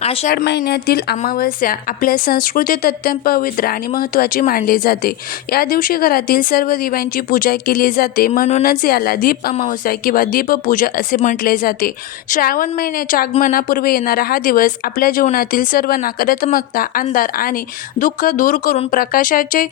आषाढ महिन्यातील अमावस्या आपल्या संस्कृतीत अत्यंत पवित्र आणि महत्त्वाची मानली जाते. या दिवशी घरातील सर्व दिव्यांची पूजा केली जाते, म्हणूनच याला दीप अमावस्या किंवा दीपपूजा असे म्हटले जाते. श्रावण महिन्याच्या आगमनापूर्वी येणारा हा दिवस आपल्या जीवनातील सर्व नकारात्मकता, अंधार आणि दुःख दूर करून प्रकाशाचे,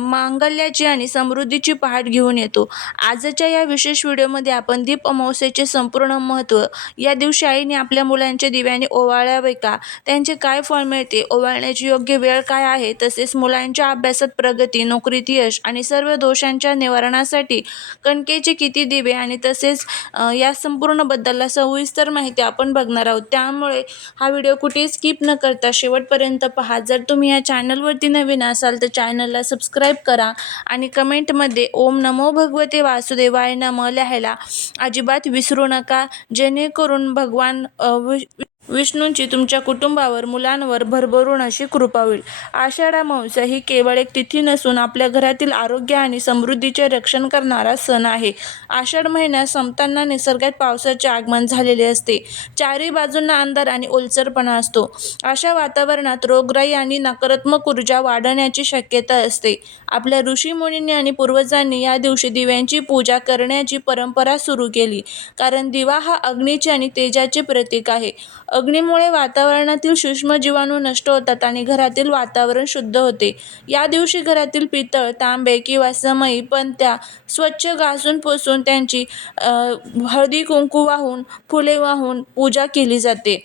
मांगल्याची आणि समृद्धीची पहाट घेऊन येतो. आजच्या या विशेष व्हिडिओमध्ये आपण दीप अमावस्येचे संपूर्ण महत्त्व, या दिवशी आईने आपल्या मुलांचे दिव्याने ओवाळावे का, त्यांचे काय फळ मिळते, ओवाळण्याची योग्य वेळ काय आहे, तसेच मुलांच्या अभ्यासात प्रगती, नोकरीत यश आणि सर्व दोषांच्या निवारणासाठी कणकेचे किती दिवे आणि तसेच या संपूर्ण बद्दलला सविस्तर माहिती आपण बघणार आहोत. त्यामुळे हा व्हिडिओ कुठेही स्किप न करता शेवटपर्यंत पहा. जर तुम्ही या चॅनलवरती नवीन असाल तर चॅनलला सबस्क्राईब करा आणि कमेंटमध्ये ओम नमो भगवते वासुदेवाय नमः लिहायला अजिबात विसरू नका, जेणेकरून भगवान विष्णूंची तुमच्या कुटुंबावर, मुलांवर भरभरून अशी कृपा होईल. आषाढ अमावस्या ही केवळ एक तिथी नसून आपल्या घरातील आरोग्य आणि समृद्धीचे रक्षण करणारा सण आहे. आषाढ महिन्यात संपताना निसर्गात पावसाचे आगमन झालेले असते. चारही बाजूंना अंधार आणि ओलसरपणा असतो. अशा वातावरणात रोगराई आणि नकारात्मक ऊर्जा वाढण्याची शक्यता असते. आपल्या ऋषीमुनींनी आणि पूर्वजांनी या दिवशी दिव्यांची पूजा करण्याची परंपरा सुरू केली, कारण दिवा हा अग्नीचे आणि तेजाचे प्रतीक आहे. अग्नीमुळे वातावरणातील सूक्ष्म जीवाणू नष्ट होतात आणि घरातील वातावरण शुद्ध होते. या दिवशी घरातील पितळ, तांबे किंवा समई पणत्या स्वच्छ घासून पुसून त्यांची हळदी कुंकू वाहून, फुले वाहून पूजा केली जाते.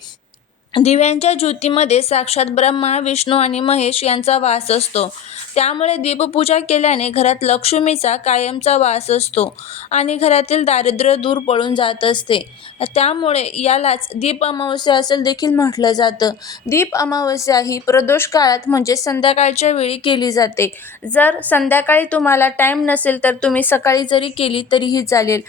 दिव्यांच्या ज्योतीमध्ये साक्षात ब्रह्मा, विष्णू आणि महेश यांचा वास असतो. त्यामुळे दीपपूजा केल्याने घरात लक्ष्मीचा कायमचा वास असतो आणि घरातील दारिद्र्य दूर पळून जात असते. त्यामुळे यालाच दीप अमावस्या असे देखील म्हटलं जातं. दीप अमावस्या ही प्रदोष काळात म्हणजे संध्याकाळच्या वेळी केली जाते. जर संध्याकाळी तुम्हाला टाईम नसेल तर तुम्ही सकाळी जरी केली तरीही चालेल.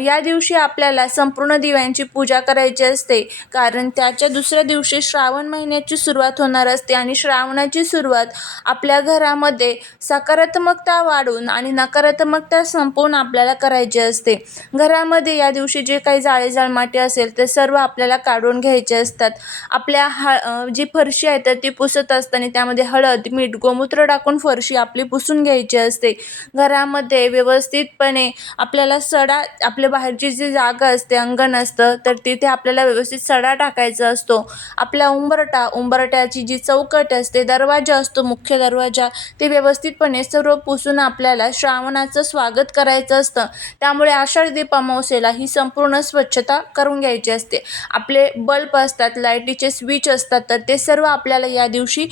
या दिवशी आपल्याला संपूर्ण दिव्यांची पूजा करायची असते, कारण त्याच्या दुसऱ्या दिवशी श्रावण महिन्याची सुरुवात होणार असते आणि श्रावणाची सुरुवात आपल्या घरामध्ये सकारात्मकता वाढून आणि नकारात्मकता संपवून आपल्याला करायची असते. घरामध्ये या दिवशी जे काही जाळे जळमाटे असेल ते सर्व आपल्याला काढून घ्यायचे असतात. आपल्या जी फरशी आहे तर ती पुसत असताना त्यामध्ये हळद, मीठ, गोमूत्र टाकून फरशी आपली पुसून घ्यायची असते. घरामध्ये व्यवस्थितपणे आपल्याला सडा, आपल्या बाहेरची जी जागा असते, अंगण असतं, तर तिथे आपल्याला व्यवस्थित सडा टाकायचा असतो. आपला उंबरट्याची जी चौकट असते, दरवाजा असतो, मुख्य दरवाजा, ते व्यवस्थितपणे सर्व पुसून आपल्याला श्रावणाचं स्वागत करायचं असतं. त्यामुळे आषाढ दीप अमावस्येला ही संपूर्ण स्वच्छता करून घ्यायची असते. आपले बल्ब असतात, लाईटीचे स्विच असतात, तर ते सर्व आपल्याला या दिवशी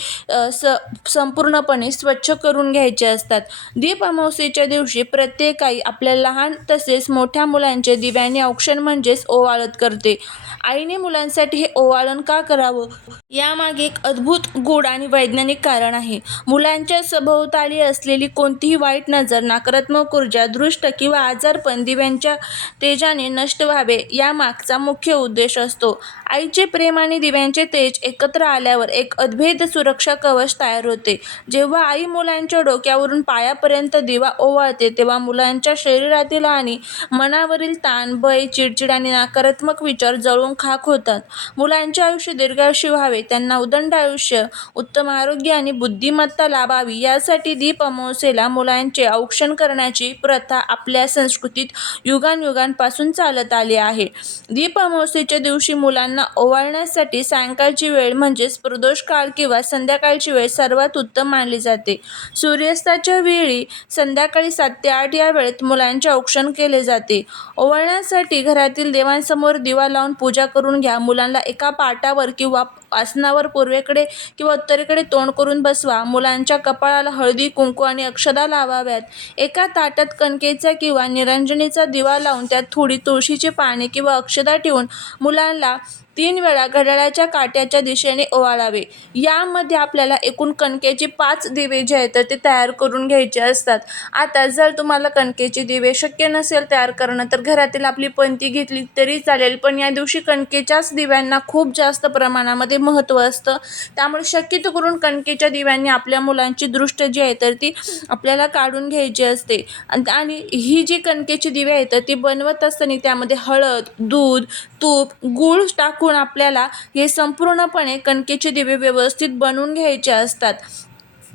संपूर्णपणे स्वच्छ करून घ्यायचे असतात. दीप अमावस्येच्या दिवशी प्रत्येक आई आपल्या लहान तसेच मोठ्या मुलांचे दिव्याने औक्षण म्हणजेच ओवाळण करते. आईने मुलांसाठी हे ओवाळण का करावं, यामागे एक अद्भुत, गूढ आणि वैज्ञानिक कारण आहे. मुलांच्या सभोवताली असलेली कोणतीही वाईट नजर, नकारात्मक ऊर्जा, दृष्ट किंवा आजारपण दिव्यांच्या तेजाने नष्ट व्हावे, यामागचा मुख्य उद्देश असतो. आईचे प्रेम आणि दिव्यांचे तेज एकत्र आल्यावर एक अद्भुत सुरक्षा कवच तयार होते. जेव्हा आई मुलांच्या डोक्यावरून पायापर्यंत दिवा ओवाळते, तेव्हा मुलांच्या शरीरातील आणि मनावरील ताण, भय, चिडचिड आणि नकारात्मक विचार जळून खाक होतात. मुलांचे आयुष्य दीर्घायुष्य व्हावे, त्यांना उदंड आयुष्य, उत्तम आरोग्य आणि बुद्धिमत्ता लाभावी, यासाठी दीप अमावस्येला मुलांचे औक्षण करण्याची प्रथा आपल्या संस्कृतीत युगांयुगांपासून चालत आली आहे. दीप अमावस्येच्या दिवशी मुलांना ओवाळण्यासाठी सायंकाळची वेळ म्हणजेच प्रदोष काळ किंवा संध्याकाळची वेळ सर्वात उत्तम मानली जाते. सूर्यास्ताच्या वेळी संध्याकाळी 7 ते 8 या वेळेत मुलांचे औक्षण केले जाते. ओवाळण्यासाठी घरातील देवांसमोर दिवा लावून पूजा करून घ्या. मुलांना एका पाटावर किंवा आसनावर पूर्वेकडे किंवा उत्तरेकडे तोंड करून बसवा. मुलांच्या कपाळाला हळदी, कुंकू आणि अक्षता लावाव्यात. एका ताटात कणकेचा किंवा निरंजनीचा दिवा लावून त्यात थोडी तुळशीची पाने किंवा अक्षता ठेवून मुलांना 3 वेळा घड्याळाच्या काट्याच्या दिशेने ओवाळावे. यामध्ये आपल्याला एकूण कणकेचे 5 दिवे जे आहेत ते तयार करून घ्यायचे असतात. आता जर तुम्हाला कणकेचे दिवे शक्य नसेल तयार करणं, तर घरातील आपली पणती घेतली तरी चालेल, पण या दिवशी कणकेच्याच दिव्यांना खूप जास्त प्रमाणामध्ये महत्त्व असतं. त्यामुळे शक्यतो करून कणकेच्या दिव्यांनी आपल्या मुलांची दृष्ट जी आहे तर ती आपल्याला काढून घ्यायची असते. आणि ही जी कणकेची दिवे आहेत ती बनवत असताना त्यामध्ये हळद, दूध, तूप, गूळ टाकून आपल्याला हे संपूर्णपणे कणकेचे दिवे व्यवस्थित बनवून घ्यायचे असतात.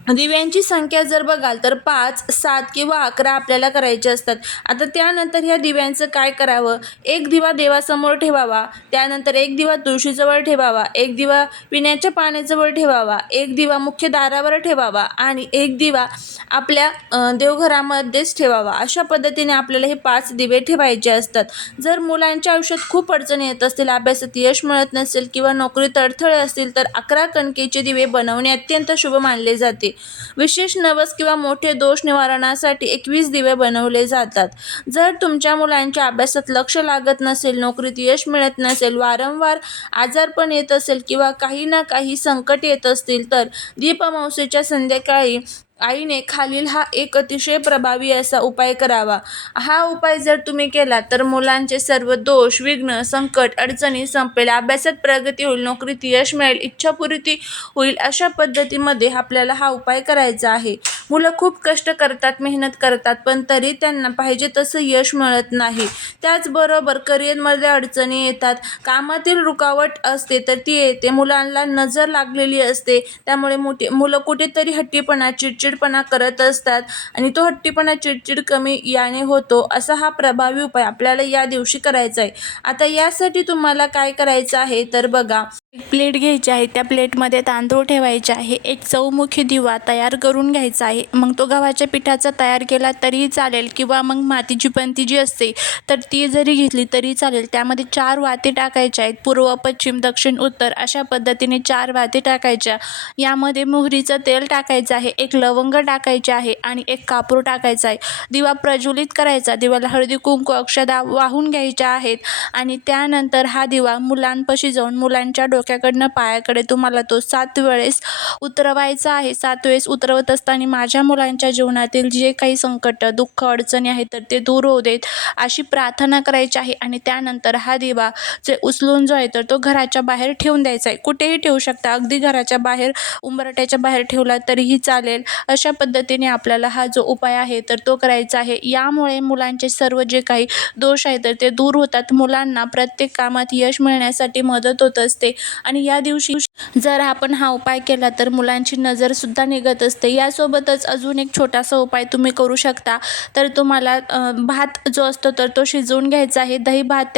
दिव्यांची संख्या जर बघाल तर 5, 7 किंवा 11 आपल्याला करायचे असतात. आता त्यानंतर ह्या दिव्यांचं काय करावं, एक दिवा देवासमोर ठेवावा, त्यानंतर एक दिवा तुळशीजवळ ठेवावा, एक दिवा पिण्याच्या पाण्याजवळ ठेवावा, एक दिवा मुख्य दारावर ठेवावा आणि एक दिवा आपल्या देवघरामध्येच ठेवावा. अशा पद्धतीने आपल्याला हे 5 दिवे ठेवायचे असतात. जर मुलांच्या आयुष्यात खूप अडचणी येत असतील, अभ्यासात यश मिळत नसेल किंवा नोकरीत अडथळे असतील तर 11 कणकेचे दिवे बनवणे अत्यंत शुभ मानले जाते. विशेष नवस किंवा मोठे दोष निवारणासाठी 21 दिवे बनवले जातात. जर तुमच्या मुलांच्या अभ्यासात लक्ष लागत नसेल, नोकरीत यश मिळत नसेल, वारंवार आजारपण येत असेल किंवा काही ना काही संकट येत असतील तर दीप अमावास्येच्या संध्याकाळी आईने खालील हा एक अतिशय प्रभावी असा उपाय करावा. हा उपाय जर तुम्ही केला तर मुलांचे सर्व दोष, विघ्न, संकट, अडचणी संपेल, अभ्यासात प्रगती होईल, नोकरीत यश मिळेल, इच्छापूर्ती होईल. अशा पद्धतीमध्ये आपल्याला हा उपाय करायचा आहे. मुलं खूप कष्ट करतात, मेहनत करतात, पण तरी त्यांना पाहिजे तसं यश मिळत नाही. त्याचबरोबर करिअरमध्ये अडचणी येतात, कामातील रुकावट असते तर ती येते, मुलांना नजर लागलेली असते, त्यामुळे मुलं कुठेतरी हट्टीपणा, चिडचिडपणा करत असतात आणि तो हट्टीपणा, चिडचिड कमी याने होतो. असा हा प्रभावी उपाय आपल्याला या दिवशी करायचा आहे. आता यासाठी तुम्हाला काय करायचं आहे तर बघा, एक प्लेट घ्यायची आहे, त्या प्लेटमध्ये तांदूळ ठेवायचे आहे, एक चौमुखी दिवा तयार करून घ्यायचा आहे. मग तो गव्हाच्या पिठाचा तयार केला तरी चालेल किंवा मग मातीची पंती जी असते तर ती जरी घेतली तरी चालेल. त्यामध्ये 4 वाती टाकायच्या आहेत, पूर्व, पश्चिम, दक्षिण, उत्तर अशा पद्धतीने 4 वाती टाकायच्या. यामध्ये मोहरीचं तेल टाकायचं आहे, एक लवंग टाकायचे आहे आणि एक कापूर टाकायचा आहे. दिवा प्रज्वलित करायचा, दिव्याला हळदी कुंकू अक्षदा वाहून घ्यायच्या आहेत आणि त्यानंतर हा दिवा मुलांपाशी जाऊन मुलांच्या डोक्याकडनं पायाकडे तुम्हाला तो 7 वेळेस उतरवायचा आहे. 7 वेळेस उतरवत असताना माझ्या मुलांच्या जीवनातील जे काही संकट, दुःख, अडचणी आहेत तर ते दूर होऊ देत अशी प्रार्थना करायची आहे. आणि त्यानंतर हा दिवा जे उचलून जो आहे तर तो घराच्या बाहेर ठेवून द्यायचा आहे. कुठेही ठेवू शकता, अगदी घराच्या बाहेर, उंबरठ्याच्या बाहेर ठेवला तरीही चालेल. अशा पद्धतीने आपल्याला हा जो उपाय आहे तर तो करायचा आहे. यामुळे मुलांचे सर्व जे काही दोष आहेत तर ते दूर होतात. मुलांना प्रत्येक कामात यश मिळण्यासाठी मदत होत असते आणि या दिवशी जर आपण हा उपाय केला तर मुलांची नजरसुद्धा निघत असते. यासोबतच अजून एक छोटासा उपाय तुम्ही करू शकता. तर तुम्हाला भात जो असतो तर तो शिजवून घ्यायचा आहे, दही भात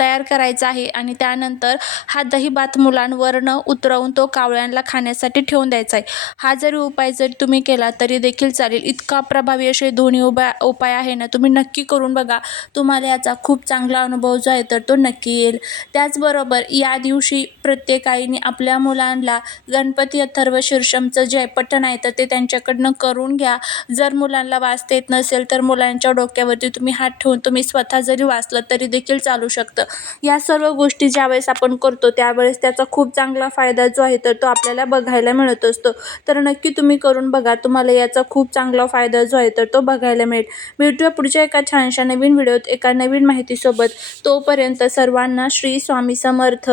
तयार करायचा आहे आणि त्यानंतर हा दही भात मुलांवरनं उतरवून तो कावळ्यांना खाण्यासाठी ठेवून द्यायचा आहे. हा जरी उपाय जर तुम्ही केला तरी देखील चालेल. इतका प्रभावी असे दोन्ही उपाय आहे ना, तुम्ही नक्की करून बघा. तुम्हाला याचा खूप चांगला अनुभव जो आहे तर तो नक्की येईल. त्याचबरोबर या दिवशी प्रत्येक आईने आपल्या मुलांना गणपती अथर्वशीर्षमचं जे पठण आहे तर ते त्यांच्याकडनं करून घ्या. जर मुलांना वाचता येत नसेल तर मुलांच्या डोक्यावरती तुम्ही हात ठेवून तुम्ही स्वतः जरी वाचलं तरी देखील चालू शकतं. या सर्व गोष्टी ज्यावेळेस आपण करतो त्यावेळेस त्याचा खूप चांगला फायदा जो आहे तर तो आपल्याला बघायला मिळत असतो. तर नक्की तुम्ही करून बघा, तुम्हाला याचा खूप चांगला फायदा जो आहे तर तो बघायला मिळेल. भेटूया पुढच्या एका छानशा नवीन व्हिडिओत एका नवीन माहितीसोबत. तोपर्यंत सर्वांना श्री स्वामी समर्थ.